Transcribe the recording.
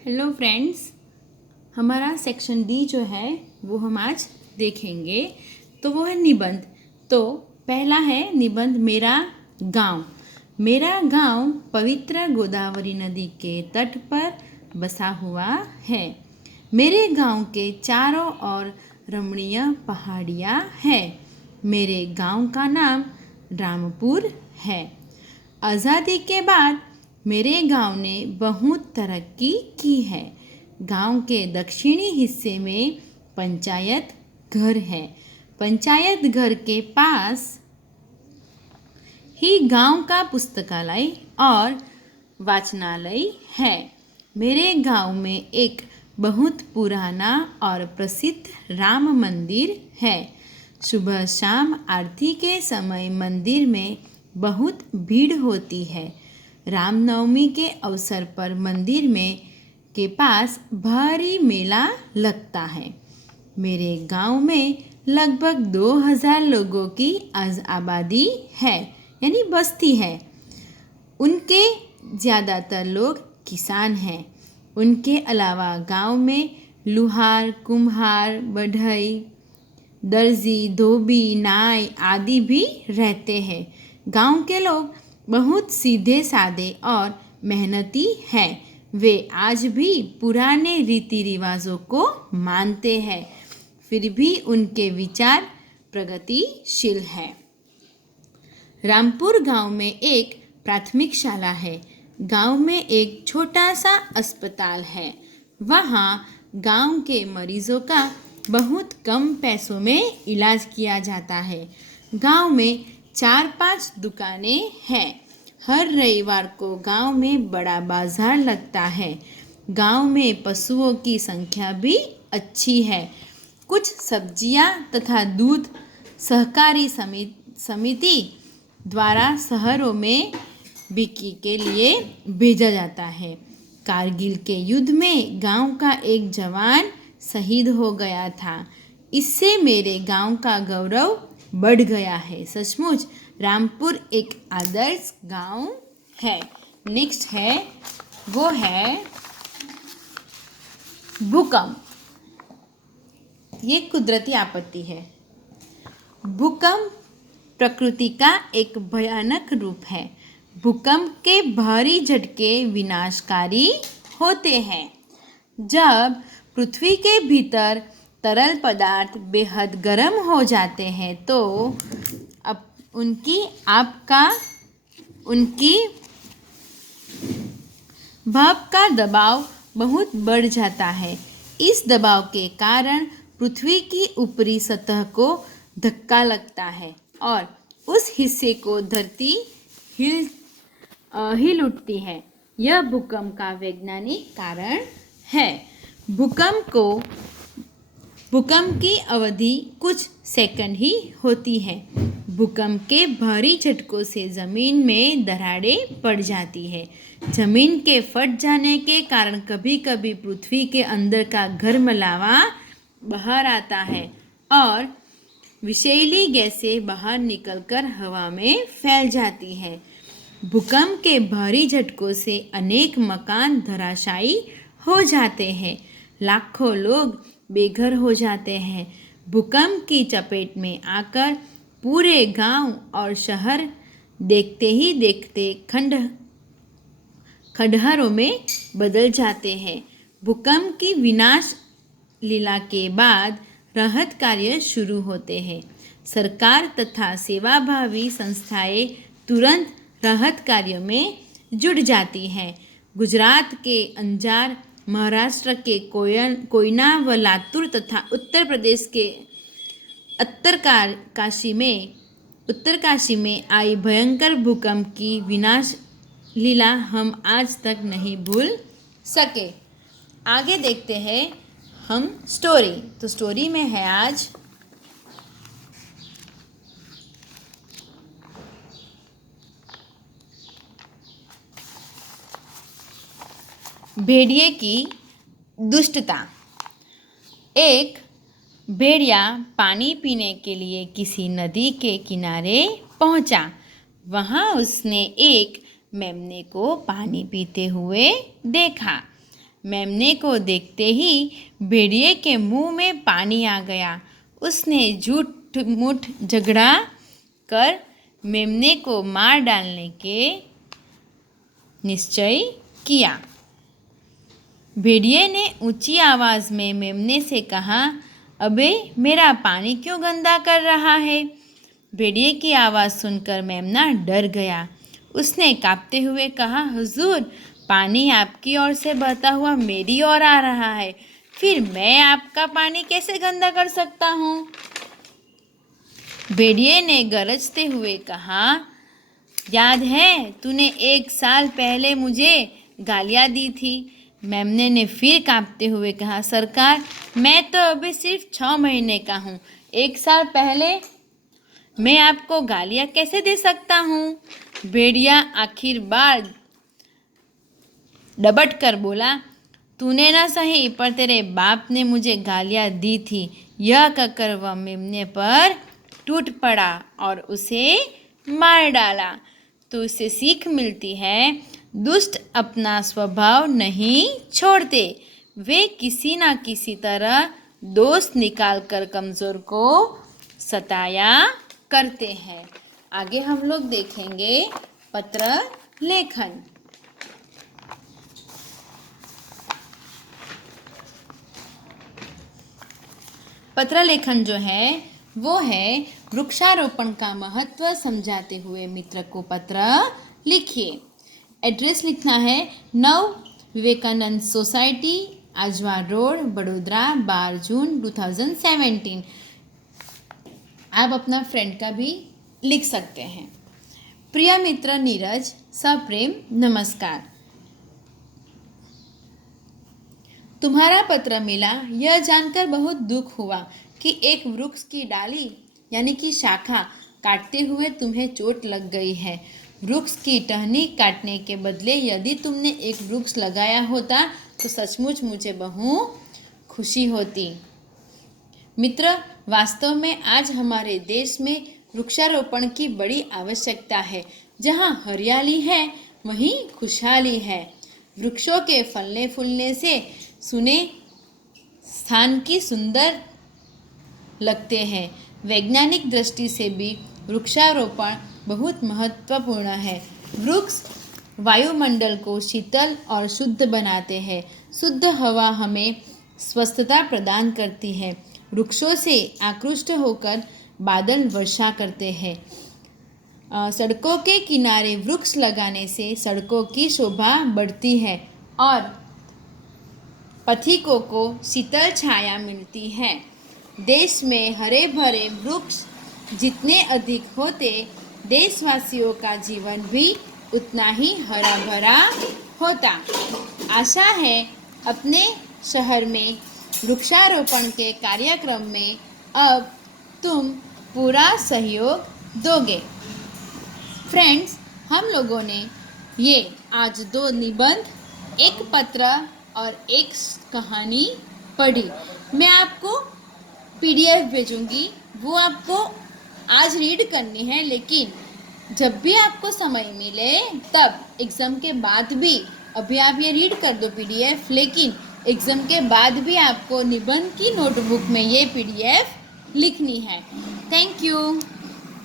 Hello friends, हमारा section D जो है वो हम आज देखेंगे। तो वो है निबंध। तो पहला है निबंध मेरा गांव। मेरा गांव पवित्र गोदावरी नदी के तट पर बसा हुआ है। मेरे गांव के चारों ओर रमणीय पहाड़ियाँ हैं। मेरे गांव का नाम रामपुर है। आज़ादी के बाद मेरे गांव ने बहुत तरक्की की है। गांव के दक्षिणी हिस्से में पंचायत घर है। पंचायत घर के पास ही गांव का पुस्तकालय और वाचनालय है। मेरे गांव में एक बहुत पुराना और प्रसिद्ध राम मंदिर है। सुबह शाम आरती के समय मंदिर में बहुत भीड़ होती है। रामनवमी के अवसर पर मंदिर में के पास भारी मेला लगता है। मेरे गांव में लगभग 2000 लोगों की आबादी है, यानी बस्ती है। उनके ज़्यादातर लोग किसान हैं। उनके अलावा गांव में लुहार, कुम्हार, बढ़ई, दर्जी, धोबी, नाई आदि भी रहते हैं। गांव के लोग बहुत सीधे साधे और मेहनती हैं। वे आज भी पुराने रीति रिवाजों को मानते हैं, फिर भी उनके विचार प्रगतिशील हैं। रामपुर गांव में एक प्राथमिक शाला है। गांव में एक छोटा सा अस्पताल है। वहाँ गांव के मरीजों का बहुत कम पैसों में इलाज किया जाता है। गांव में 4-5 दुकानें हैं। हर रविवार को गांव में बड़ा बाजार लगता है। गांव में पशुओं की संख्या भी अच्छी है। कुछ सब्जियां तथा दूध सहकारी समिति द्वारा शहरों में बिक्री के लिए भेजा जाता है। कारगिल के युद्ध में गांव का एक जवान शहीद हो गया था। इससे मेरे गांव का गौरव बढ़ गया है। सचमुच रामपुर एक आदर्श गांव है। नेक्स्ट है वो है भूकंप। ये कुदरती आपत्ति है। भूकंप प्रकृति का एक भयानक रूप है। भूकंप के भारी झटके विनाशकारी होते हैं। जब पृथ्वी के भीतर तरल पदार्थ बेहद गर्म हो जाते हैं तो अब उनकी भाप का दबाव बहुत बढ़ जाता है। इस दबाव के कारण पृथ्वी की ऊपरी सतह को धक्का लगता है और उस हिस्से को धरती हिल उठती है। यह भूकंप का वैज्ञानिक कारण है। भूकंप की अवधि कुछ सेकंड ही होती है। भूकंप के भारी झटकों से ज़मीन में दरारें पड़ जाती है। ज़मीन के फट जाने के कारण कभी कभी पृथ्वी के अंदर का गर्म लावा बाहर आता है और विषैली गैसें बाहर निकलकर हवा में फैल जाती हैं। भूकंप के भारी झटकों से अनेक मकान धराशायी हो जाते हैं। लाखों लोग बेघर हो जाते हैं। भूकंप की चपेट में आकर पूरे गांव और शहर देखते ही देखते खंडहरों में बदल जाते हैं। भूकंप की विनाश लीला के बाद राहत कार्य शुरू होते हैं। सरकार तथा सेवाभावी संस्थाएं तुरंत राहत कार्य में जुट जाती हैं। गुजरात के अंजार, महाराष्ट्र के कोयना व लातूर तथा उत्तर प्रदेश के उत्तरकाशी में आई भयंकर भूकंप की विनाश लीला हम आज तक नहीं भूल सके। आगे देखते हैं हम स्टोरी। तो स्टोरी में है आज भेड़िए की दुष्टता। एक भेड़िया पानी पीने के लिए किसी नदी के किनारे पहुंचा। वहां उसने एक मेमने को पानी पीते हुए देखा। मेमने को देखते ही भेड़िए के मुंह में पानी आ गया। उसने झूठ मूठ झगड़ा कर मेमने को मार डालने के निश्चय किया। भेड़िए ने ऊंची आवाज़ में मेमने से कहा, अबे मेरा पानी क्यों गंदा कर रहा है? भेड़िए की आवाज़ सुनकर मेमना डर गया। उसने कांपते हुए कहा, हुजूर, पानी आपकी ओर से बहता हुआ मेरी ओर आ रहा है, फिर मैं आपका पानी कैसे गंदा कर सकता हूँ? भेड़िए ने गरजते हुए कहा, याद है तूने 1 साल पहले मुझे गालियाँ दी थी? मेमने ने फिर कांपते हुए कहा, सरकार, मैं तो अभी सिर्फ 6 महीने का हूँ। 1 साल पहले मैं आपको गालियाँ कैसे दे सकता हूँ? भेड़िया आखिर बार डबट कर बोला, तूने ना सही पर तेरे बाप ने मुझे गालियाँ दी थी। यह कहकर वह मेमने पर टूट पड़ा और उसे मार डाला। तो इससे सीख मिलती है, दुष्ट अपना स्वभाव नहीं छोड़ते, वे किसी ना किसी तरह दोष निकालकर कमज़ोर को सताया करते हैं। आगे हम लोग देखेंगे पत्र लेखन। पत्र लेखन जो है वो है वृक्षारोपण का महत्व समझाते हुए मित्र को पत्र लिखिए। एड्रेस लिखना है नव विवेकानंद सोसाइटी, आजवा रोड, बड़ोदरा, 12 जून 2017। आप अपना फ्रेंड का भी लिख सकते हैं। प्रिय मित्र नीरज, सप्रेम नमस्कार। तुम्हारा पत्र मिला यह जानकर बहुत दुख हुआ कि एक वृक्ष की डाली यानी कि शाखा काटते हुए तुम्हें चोट लग गई है। वृक्ष की टहनी काटने के बदले यदि तुमने एक वृक्ष लगाया होता तो सचमुच मुझे बहुत खुशी होती। मित्र, वास्तव में आज हमारे देश में वृक्षारोपण की बड़ी आवश्यकता है। जहाँ हरियाली है वहीं खुशहाली है। वृक्षों के फलने फूलने से सुने स्थान की सुंदर लगते हैं। वैज्ञानिक दृष्टि से भी वृक्षारोपण बहुत महत्वपूर्ण है। वृक्ष वायुमंडल को शीतल और शुद्ध बनाते हैं। शुद्ध हवा हमें स्वस्थता प्रदान करती है। वृक्षों से आकृष्ट होकर बादल वर्षा करते हैं। सड़कों के किनारे वृक्ष लगाने से सड़कों की शोभा बढ़ती है और पथिकों को शीतल छाया मिलती है। देश में हरे भरे वृक्ष जितने अधिक होते, देशवासियों का जीवन भी उतना ही हरा भरा होता। आशा है अपने शहर में वृक्षारोपण के कार्यक्रम में अब तुम पूरा सहयोग दोगे। फ्रेंड्स, हम लोगों ने ये आज 2 निबंध, 1 पत्र और 1 कहानी पढ़ी। मैं आपको PDF भेजूंगी, वो आपको आज रीड करनी है, लेकिन जब भी आपको समय मिले तब एग्ज़ाम के बाद भी, अभी आप ये रीड कर दो PDF, लेकिन एग्ज़ाम के बाद भी आपको निबंध की नोटबुक में ये PDF लिखनी है। Thank you.